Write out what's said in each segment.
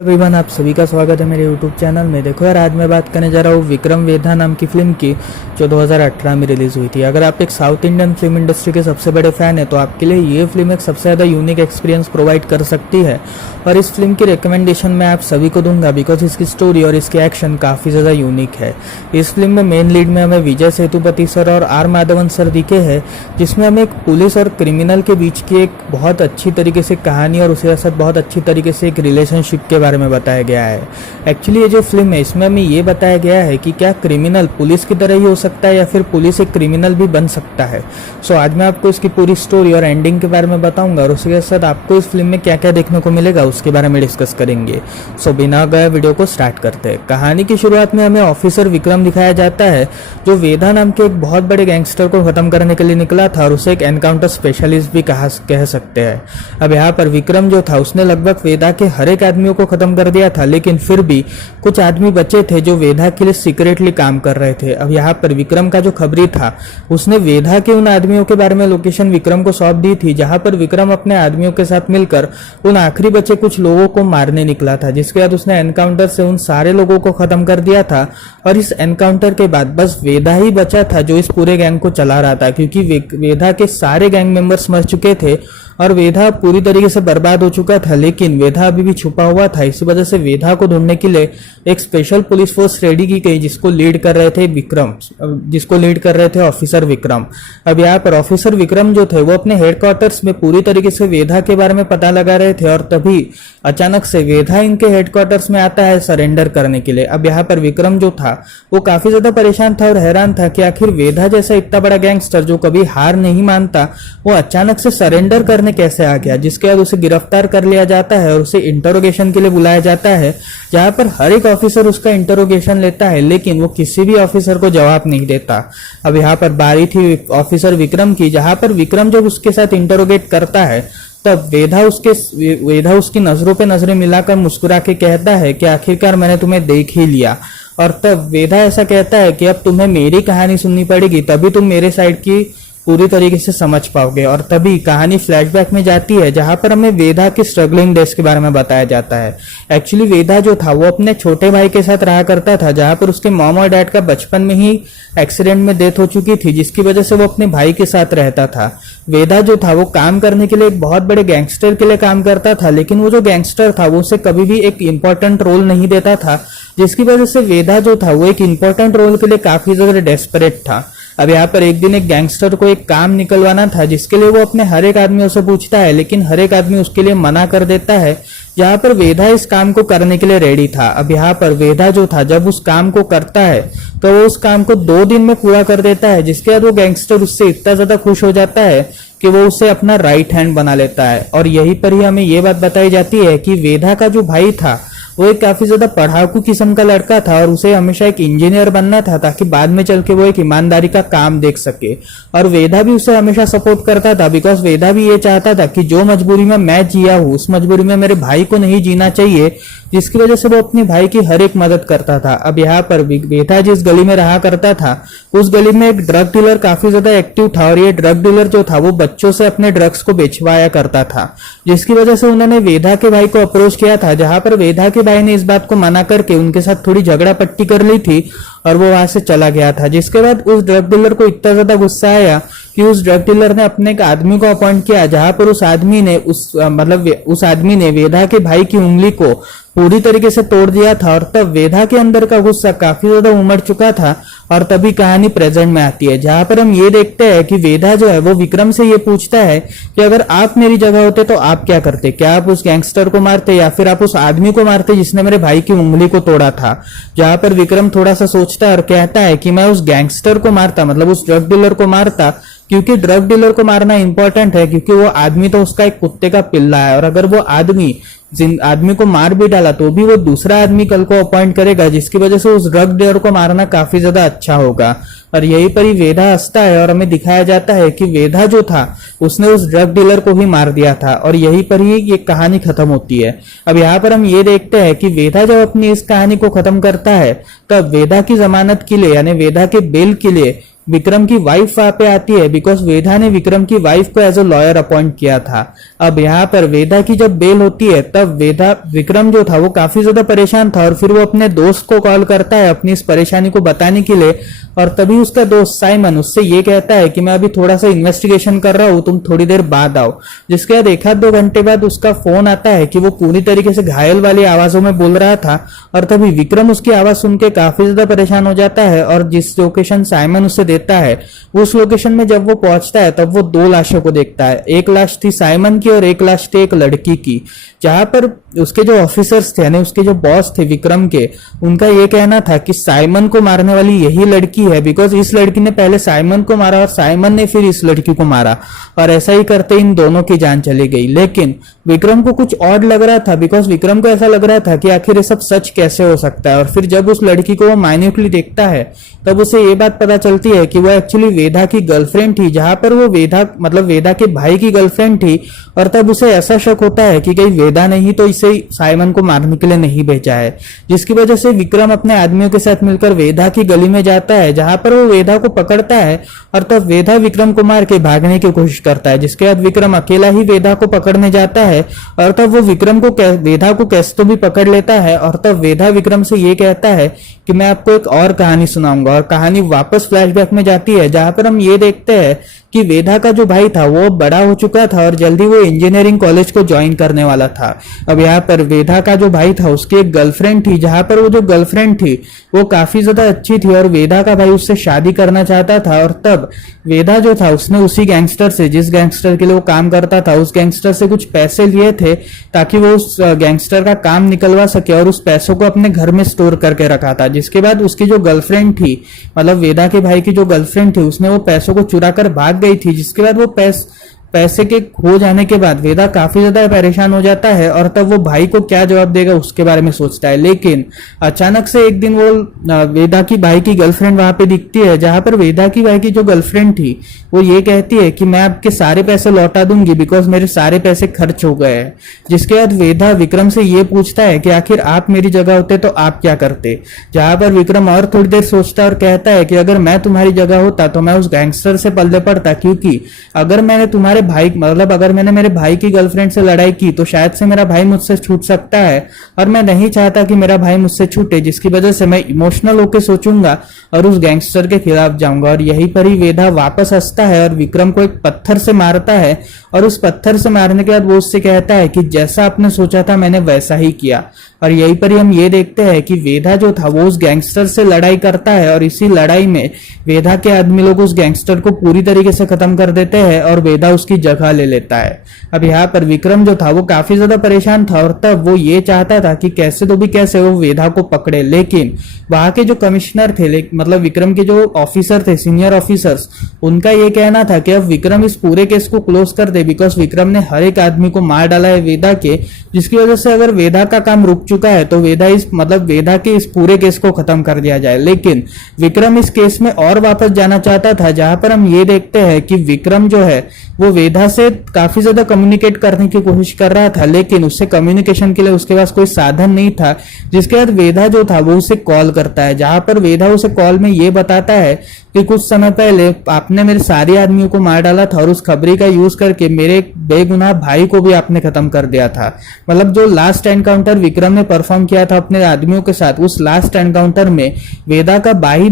Everyone, आप सभी का स्वागत है मेरे YouTube चैनल में। देखो यार, आज मैं बात करने जा रहा हूँ विक्रम वेधा नाम की फिल्म की, जो 2018 में रिलीज हुई थी। अगर आप एक साउथ इंडियन फिल्म इंडस्ट्री के सबसे बड़े फैन हैं तो आपके लिए ये फिल्म एक सबसे ज़्यादा यूनिक एक्सपीरियंस प्रोवाइड कर सकती है। और इस फिल्म की रिकमेंडेशन मैं आप सभी को दूंगा बिकॉज इसकी स्टोरी और इसके एक्शन काफ़ी ज़्यादा यूनिक है। इस फिल्म में मेन लीड में हमें विजय सेतुपति सर और आर माधवन सर दिखे हैं, जिसमें हमें एक पुलिस और क्रिमिनल के बीच की एक बहुत अच्छी तरीके से कहानी और उसके साथ बहुत अच्छी तरीके से एक रिलेशनशिप के बारे में बताया गया है। एक्चुअली ये जो फिल्म है इसमें हमें ये बताया गया है कि क्या क्रिमिनल पुलिस की तरह ही हो सकता है या फिर पुलिस एक क्रिमिनल भी बन सकता है। सो आज मैं आपको इसकी पूरी स्टोरी और एंडिंग के बारे में बताऊंगा और उसके साथ आपको इस फिल्म में क्या क्या देखने को मिलेगा उसके बारे में डिस्कस करेंगे। सो बिना गए वीडियो को स्टार्ट करते हैं। कहानी की शुरुआत में हमें ऑफिसर विक्रम दिखाया जाता है, जो वेधा नाम के एक बहुत बड़े गैंगस्टर को खत्म करने के लिए निकला था और उसे एक एनकाउंटर स्पेशलिस्ट भी कह सकते हैं। अब यहाँ पर विक्रम जो था उसने लगभग वेधा के हर एक आदमियों को खत्म कर दिया था, लेकिन फिर भी कुछ आदमी बचे थे जो वेधा के लिए सीक्रेटली काम कर रहे थे। अब यहाँ पर विक्रम का जो खबरी था उसने वेधा के उन आदमियों के बारे में लोकेशन विक्रम को सौंप दी थी, जहां पर विक्रम अपने आदमियों के साथ मिलकर उन आखिरी बचे कुछ लोगों को मारने निकला था, जिसके बाद उसने एनकाउंटर से उन सारे लोगों को खत्म कर दिया था। और इस एनकाउंटर के बाद बस वेधा ही बचा था जो इस पूरे गैंग को चला रहा था, क्योंकि वेधा के सारे गैंग मेंबर्स मर चुके थे और वेधा पूरी तरीके से बर्बाद हो चुका था। लेकिन वेधा अभी भी छुपा हुआ था। इसी वजह से वेधा को ढूंढने के लिए एक स्पेशल पुलिस फोर्स रेडी की गई, जिसको लीड कर रहे थे ऑफिसर विक्रम। अब यहाँ पर ऑफिसर विक्रम जो थे वो अपने हेडक्वार्टर्स में पूरी तरीके से वेधा के बारे में पता लगा रहे थे और तभी अचानक से वेधा इनके हेडक्वार्टर्स में आता है सरेंडर करने के लिए। अब यहाँ पर विक्रम जो था वो काफी ज्यादा परेशान था और हैरान था कि आखिर वेधा जैसा इतना बड़ा गैंगस्टर जो कभी हार नहीं मानता, वो अचानक से सरेंडर करने कैसे आ गया। जिसके बाद उसे गिरफ्तार कर लिया जाता है और उसे इंटरोगेशन के लिए बुलाया जाता है, जहां पर हर एक ऑफिसर उसका इंटरोगेशन लेता है, लेकिन वो किसी भी ऑफिसर को जवाब नहीं देता। अब यहाँ पर बारी थी ऑफिसर विक्रम की, जहां पर विक्रम जब उसके साथ इंटरोगेट करता है तब वेधा उसकी नजरों पे नजरें मिलाकर मुस्कुरा के कहता है कि आखिरकार मैंने तुम्हें देख ही लिया। और तब वेधा ऐसा कहता है कि अब तुम्हें मेरी कहानी सुननी पड़ेगी, तभी तुम मेरे साइड की पूरी तरीके से समझ पाओगे। और तभी कहानी फ्लैशबैक में जाती है, जहां पर हमें वेधा के स्ट्रगलिंग डेज के बारे में बताया जाता है। एक्चुअली वेधा जो था वो अपने छोटे भाई के साथ रहा करता था, जहां पर उसके मॉम और डैड का बचपन में ही एक्सीडेंट में डेथ हो चुकी थी, जिसकी वजह से वो अपने भाई के साथ रहता था। वेधा जो था वो काम करने के लिए एक बहुत बड़े गैंगस्टर के लिए काम करता था, लेकिन वो जो गैंगस्टर था वो उसे कभी भी एक इंपॉर्टेंट रोल नहीं देता था, जिसकी वजह से वेधा जो था वो एक इंपॉर्टेंट रोल के लिए काफी ज्यादा डेस्परेट था। अब यहाँ पर एक दिन एक गैंगस्टर को एक काम निकलवाना था, जिसके लिए वो अपने हर एक आदमियों से पूछता है, लेकिन हर एक आदमी उसके लिए मना कर देता है। जहाँ पर वेधा इस काम को करने के लिए रेडी था। अब यहाँ पर वेधा जो था जब उस काम को करता है तो वो उस काम को 2 दिन में पूरा कर देता है, जिसके बाद वो गैंगस्टर उससे इतना ज्यादा खुश हो जाता है कि वो उसे अपना राइट हैंड बना लेता है। और यहीं पर ही हमें ये बात बताई जाती है कि वेधा का जो भाई था वो एक काफी ज्यादा पढ़ाकू किस्म का लड़का था और उसे हमेशा एक इंजीनियर बनना था, ताकि बाद में चल के वो एक ईमानदारी का काम देख सके। और वेधा भी उसे हमेशा सपोर्ट करता था, बिकॉज वेधा भी ये चाहता था कि जो मजबूरी में मैं जिया हूँ उस मजबूरी में मेरे भाई को नहीं जीना चाहिए, जिसकी वजह से वो अपने भाई की हर एक मदद करता था। अब यहाँ पर वेधा जिस गली में रहा करता था उस गली में एक ड्रग डीलर काफी ज्यादा एक्टिव था, और ये ड्रग डीलर जो था वो बच्चों से अपने ड्रग्स को बेचवाया करता था, जिसकी वजह से उन्होंने वेधा के भाई को अप्रोच किया था, जहां पर वेधा के भाई ने इस बात को मना करके उनके साथ थोड़ी झगड़ा पट्टी कर ली थी और वो वहां से चला गया था। जिसके बाद उस ड्रग डीलर को इतना ज्यादा गुस्सा आया कि उस ड्रग डीलर ने अपने एक आदमी को अपॉइंट किया, जहां पर उस आदमी ने वेधा के भाई की उंगली को पूरी तरीके से तोड़ दिया था। और तब वेधा के अंदर का गुस्सा काफी ज्यादा उमड़ चुका था और तभी कहानी प्रेजेंट में आती है, जहां पर हम ये देखते हैं कि वेधा जो है वो विक्रम से ये पूछता है कि अगर आप मेरी जगह होते तो आप क्या करते, क्या आप उस गैंगस्टर को मारते या फिर आप उस आदमी को मारते जिसने मेरे भाई की उंगली को तोड़ा था। जहां पर विक्रम थोड़ा सा सोचता है और कहता है कि मैं उस गैंगस्टर को मारता, मतलब उस ड्रग डीलर को मारता, क्योंकि ड्रग डीलर को मारना इंपॉर्टेंट है, क्योंकि वो आदमी तो उसका एक कुत्ते का पिल्ला है, और अगर वो आदमी को मार भी डाला तो भी वो दूसरा आदमी कल को अपॉइंट करेगा, जिसकी वजह से उस ड्रग डीलर को मारना काफी ज्यादा अच्छा होगा। और यहीं पर ही वेधा हंसता है और हमें दिखाया जाता है कि वेधा जो था उसने उस ड्रग डीलर को ही मार दिया था, और यहीं पर ही ये कहानी खत्म होती है। अब यहाँ पर हम ये देखते हैं कि वेधा जब अपनी इस कहानी को खत्म करता है तब वेधा की जमानत के लिए यानी वेधा के बेल के लिए विक्रम की वाइफ वहां पे आती है, बिकॉज वेदा ने विक्रम की वाइफ को एज अ लॉयर अपॉइंट किया था। अब यहाँ पर वेदा की जब बेल होती है तब विक्रम जो था वो काफी ज्यादा परेशान था और फिर वो अपने दोस्त को कॉल करता है अपनी इस परेशानी को बताने के लिए। और तभी उसका दोस्त साइमन उससे ये कहता है कि मैं अभी थोड़ा सा इन्वेस्टिगेशन कर रहा हूँ, तुम थोड़ी देर बाद आओ। जिसके बाद 1-2 घंटे बाद उसका फोन आता है कि वो पूरी तरीके से घायल वाली आवाजों में बोल रहा था। और तभी विक्रम उसकी आवाज सुन के काफी ज्यादा परेशान हो जाता है और जिस लोकेशन साइमन उसे देता है उस लोकेशन में जब वो पहुंचता है तब वो 2 लाशों को देखता है। एक लाश थी साइमन की और एक लाश थी एक लड़की की, जहां पर उसके जो ऑफिसर्स थे यानी उसके जो बॉस थे विक्रम के, उनका ये कहना था कि साइमन को मारने वाली यही लड़की है, बिकॉज इस लड़की ने पहले साइमन को मारा और साइमन ने फिर इस लड़की को मारा और ऐसा ही करते इन दोनों की जान चली गई। लेकिन विक्रम को कुछ ऑड लग रहा था, बिकॉज विक्रम को ऐसा लग रहा था कि आखिर ये सब सच कैसे हो सकता है। और फिर जब उस लड़की को वो माइन्यूटली देखता है तब उसे ये बात पता चलती है कि वो एक्चुअली वेदा की गर्लफ्रेंड थी, जहां पर वो वेदा के भाई की गर्लफ्रेंड थी। और तब उसे ऐसा शक होता है कि कहीं वेदा ने ही तो इसे साइमन को मारने के लिए नहीं भेजा है, जिसकी वजह से विक्रम अपने आदमियों के साथ मिलकर वेदा की गली में जाता है, जहां पर वो वेदा को पकड़ता है और तब वेदा विक्रम को मार के भागने की कोशिश करता है। जिसके बाद विक्रम अकेला ही वेदा को पकड़ने जाता है और तब वो वेदा को कैसे तो भी पकड़ लेता है। और तब वेदा विक्रम से ये कहता है कि मैं आपको एक और कहानी सुनाऊंगा। और कहानी वापस फ्लैशबैक में जाती है, जहां पर हम ये देखते हैं कि वेदा का जो भाई था वो बड़ा हो चुका था और जल्दी वो इंजीनियरिंग कॉलेज को ज्वाइन करने वाला था। अब यहाँ पर वेदा का जो भाई था उसकी एक गर्लफ्रेंड थी, जहां पर वो जो गर्लफ्रेंड थी वो काफी ज्यादा अच्छी थी और वेदा का भाई उससे शादी करना चाहता था। और तब वेदा जो था उसने उसी गैंगस्टर से, जिस गैंगस्टर के लिए वो काम करता था, उस गैंगस्टर से कुछ पैसे लिए थे ताकि वो उस गैंगस्टर का काम निकलवा सके और उस पैसों को अपने घर में स्टोर करके रखा था। जिसके बाद उसकी जो गर्लफ्रेंड थी, मतलब वेदा के भाई की जो गर्लफ्रेंड थी, उसने वो पैसों को चुरा कर भाग गई थी। जिसके बाद वो पैसे के खो जाने के बाद वेदा काफी ज्यादा परेशान हो जाता है और तब वो भाई को क्या जवाब देगा उसके बारे में सोचता है। लेकिन अचानक से एक दिन वो वेदा की भाई की गर्लफ्रेंड वहां पे दिखती है, जहां पर वेदा की भाई की जो गर्लफ्रेंड थी वो ये कहती है कि मैं आपके सारे पैसे लौटा दूंगी बिकॉज मेरे सारे पैसे खर्च हो गए हैं। जिसके बाद वेदा विक्रम से ये पूछता है कि आखिर आप मेरी जगह होते तो आप क्या करते, जहां पर विक्रम और थोड़ी देर सोचता है और कहता है कि अगर मैं तुम्हारी जगह होता तो मैं उस गैंगस्टर से पल्ले पड़ता, क्योंकि अगर मैंने मेरे भाई की गर्लफ्रेंड से लड़ाई की तो शायद से मेरा भाई मुझसे छूट सकता है और मैं नहीं चाहता कि मेरा भाई मुझसे छूटे, जिसकी वजह से मैं इमोशनल होकर सोचूंगा और उस गैंगस्टर के खिलाफ जाऊंगा। और यहीं पर ही वेदा वापस हंसता है और विक्रम को एक पत्थर से मारता है और उस पत्थर से मारने के बाद वो उससे कहता है कि जैसा आपने सोचा था मैंने वैसा ही किया। और यहीं पर ही हम ये देखते हैं कि वेदा जो था वो उस गैंगस्टर से लड़ाई करता है और इसी लड़ाई में वेदा के आदमी लोग उस गैंगस्टर को पूरी तरीके से खत्म कर देते हैं और वेदा उसकी जगह ले लेता है। अब यहाँ पर विक्रम जो था वो काफी ज्यादा परेशान था और तब वो ये चाहता था कि कैसे तो भी कैसे वो वेदा को पकड़े। लेकिन वहां के जो कमिश्नर थे, मतलब विक्रम के जो ऑफिसर थे, सीनियर ऑफिसर्स, उनका ये कहना था कि अब विक्रम इस पूरे केस को क्लोज कर दे बिकॉज विक्रम ने हर एक आदमी को मार डाला है वेदा के, जिसकी वजह से अगर वेदा का काम रुक चुका है तो वेदा के इस पूरे केस को खत्म कर दिया जाए। लेकिन विक्रम इस केस में और वापस जाना चाहता था, जहां पर हम ये देखते हैं कि विक्रम जो है वो वेदा से काफी ज्यादा कम्युनिकेट करने की कोशिश कर रहा था, लेकिन उससे कम्युनिकेशन के लिए उसके पास कोई साधन नहीं था। जिसके बाद वेदा जो था वो उसे कॉल करता है, जहां पर वेदा उसे कॉल में ये बताता है कि कुछ समय पहले आपने मेरे सारे आदमियों को मार डाला था और उस खबरी का यूज करके मेरे एक बेगुनाह भाई को भी आपने खत्म कर दिया था। मतलब जो लास्ट एनकाउंटर विक्रम ने परफॉर्म किया था अपने आदमियों के साथ, उस लास्ट एनकाउंटर में वेदा का भाई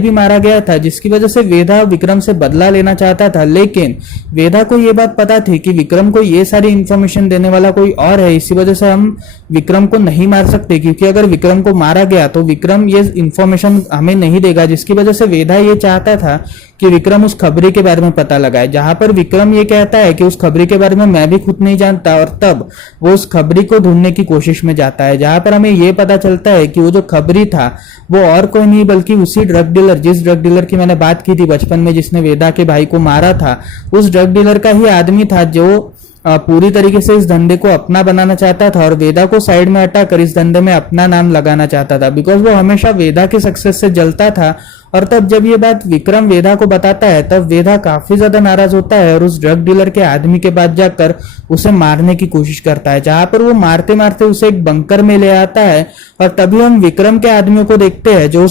भी मारा गया था, जिसकी वजह से वेदा विक्रम से बदला लेना चाहता था। लेकिन वेदा को ये बात पता थी कि विक्रम को ये सारी इंफॉर्मेशन देने वाला कोई और है, इसी वजह से हम विक्रम को नहीं मार सकते, क्योंकि अगर विक्रम को मारा गया तो विक्रम ये इंफॉर्मेशन हमें नहीं देगा। जिसकी वजह से वेदा ये चाहता था कि विक्रम उस खबरी के बारे में पता लगाए, जहां पर विक्रम ये कहता है कि उस खबरी के बारे में मैं भी खुद नहीं जानता। और तब वो उस खबरी को ढूंढने की कोशिश में जाता है, जहां पर हमें ये पता चलता है कि वो जो खबरी था वो और कोई नहीं बल्कि उसी ड्रग डीलर, जिस ड्रग डीलर की मैंने बात की थी बचपन में, जिसने वेदा के भाई को मारा था, उस ड्रग डीलर का ही आदमी था जो पूरी तरीके से इस धंधे को अपना बनाना चाहता था और वेदा को साइड में हटाकर इस धंधे में अपना नाम लगाना चाहता था, बिकॉज वो हमेशा वेदा के सक्सेस से जलता था और तब जब ये बात विक्रम वेदा को बताता है तब वेदा काफी ज्यादा नाराज होता है और उस ड्रग डीलर के आदमी के पास जाकर उसे मारने की कोशिश करता है, जहां पर वो मारते मारते उसे एक बंकर में ले आता है। और तभी हम विक्रम के आदमियों को देखते हैं जो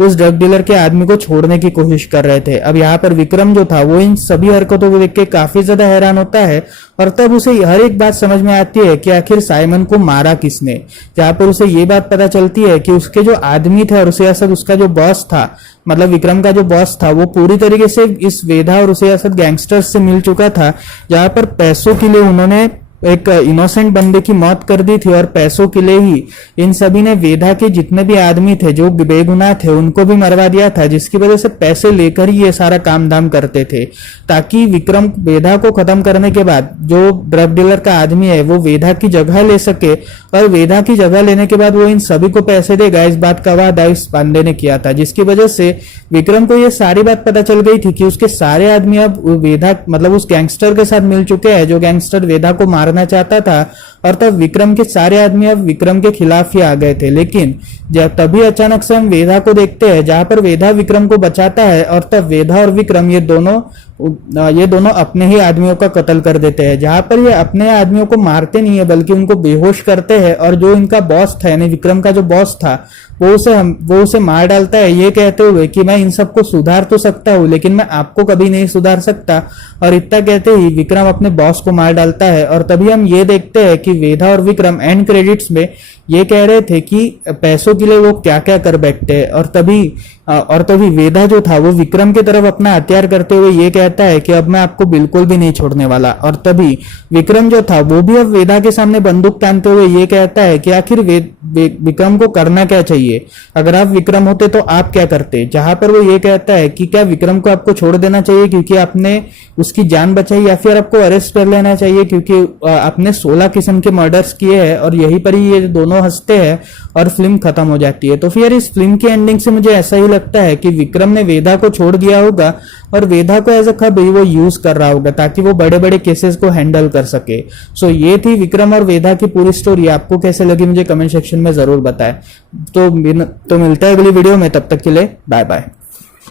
उस ड्रग डीलर के आदमी को छोड़ने की कोशिश कर रहे थे। अब यहाँ पर विक्रम जो था वो इन सभी हरकतों को देख के काफी ज्यादा हैरान होता है और तब उसे हर एक बात समझ में आती है कि आखिर साइमन को मारा किसने, जहां पर उसे ये बात पता चलती है कि उसके जो आदमी थे और उसे असद उसका जो बॉस था, मतलब विक्रम का जो बॉस था, वो पूरी तरीके से इस वेदा और उसे असद गैंगस्टर्स से मिल चुका था, जहां पर पैसों के लिए उन्होंने एक इनोसेंट बंदे की मौत कर दी थी और पैसों के लिए ही इन सभी ने वेदा के जितने भी आदमी थे जो बेगुनाह थे उनको भी मरवा दिया था, जिसकी वजह से पैसे लेकर ही ये सारा काम धाम करते थे ताकि विक्रम वेदा को खत्म करने के बाद जो ड्रग डीलर का आदमी है वो वेदा की जगह ले सके और वेदा की जगह लेने के बाद वो इन सभी को पैसे देगा। इस बात का वादा इस बंदे ने किया था, जिसकी वजह से विक्रम को ये सारी बात पता चल गई थी कि उसके सारे आदमी अब वेदा मतलब उस गैंगस्टर के साथ मिल चुके हैं जो गैंगस्टर वेदा को मारना चाहता था। और तब विक्रम के सारे आदमी अब विक्रम के खिलाफ ही आ गए थे। लेकिन जब तभी अचानक से हम वेदा को देखते हैं जहां पर वेदा विक्रम को बचाता है और तब वेदा और विक्रम ये दोनों अपने ही आदमियों का कत्ल कर देते हैं, जहां पर ये अपने आदमियों को मारते नहीं है बल्कि उनको बेहोश करते हैं और जो इनका बॉस था यानी विक्रम का जो बॉस था वो उसे मार डालता है, ये कहते हुए कि मैं इन सबको सुधार तो सकता हूँ लेकिन मैं आपको कभी नहीं सुधार सकता। और इतना कहते ही विक्रम अपने बॉस को मार डालता है। और तभी हम ये देखते हैं कि वेदा और विक्रम एंड क्रेडिट्स में ये कह रहे थे कि पैसों के लिए वो क्या क्या कर बैठते हैं। और तभी वेदा जो था वो विक्रम की तरफ अपना हथियार करते हुए ये कहता है कि अब मैं आपको बिल्कुल भी नहीं छोड़ने वाला। और तभी विक्रम जो था वो भी अब वेदा के सामने बंदूक तानते हुए ये कहता है कि आखिर विक्रम को करना क्या चाहिए, अगर आप विक्रम होते तो आप क्या करते। जहां पर वो ये कहता है कि क्या विक्रम को आपको छोड़ देना चाहिए क्योंकि आपने उसकी जान बचाई या फिर आपको अरेस्ट कर लेना चाहिए क्योंकि आपने 16 किस्म के मर्डर्स किए हैं। और यहीं पर ही ये दोनों हंसते हैं और फिल्म खत्म हो जाती है। तो फिर इस फिल्म की एंडिंग से मुझे ऐसा ही लगता है कि विक्रम ने वेदा को छोड़ दिया होगा और वेदा को एज अ खब वो यूज कर रहा होगा ताकि वो बड़े बड़े केसेस को हैंडल कर सके। सो ये थी विक्रम और वेदा की पूरी स्टोरी। आपको कैसे लगी मुझे कमेंट सेक्शन में जरूर बताएं। तो मिलता है अगली वीडियो में, तब तक के लिए बाय बाय।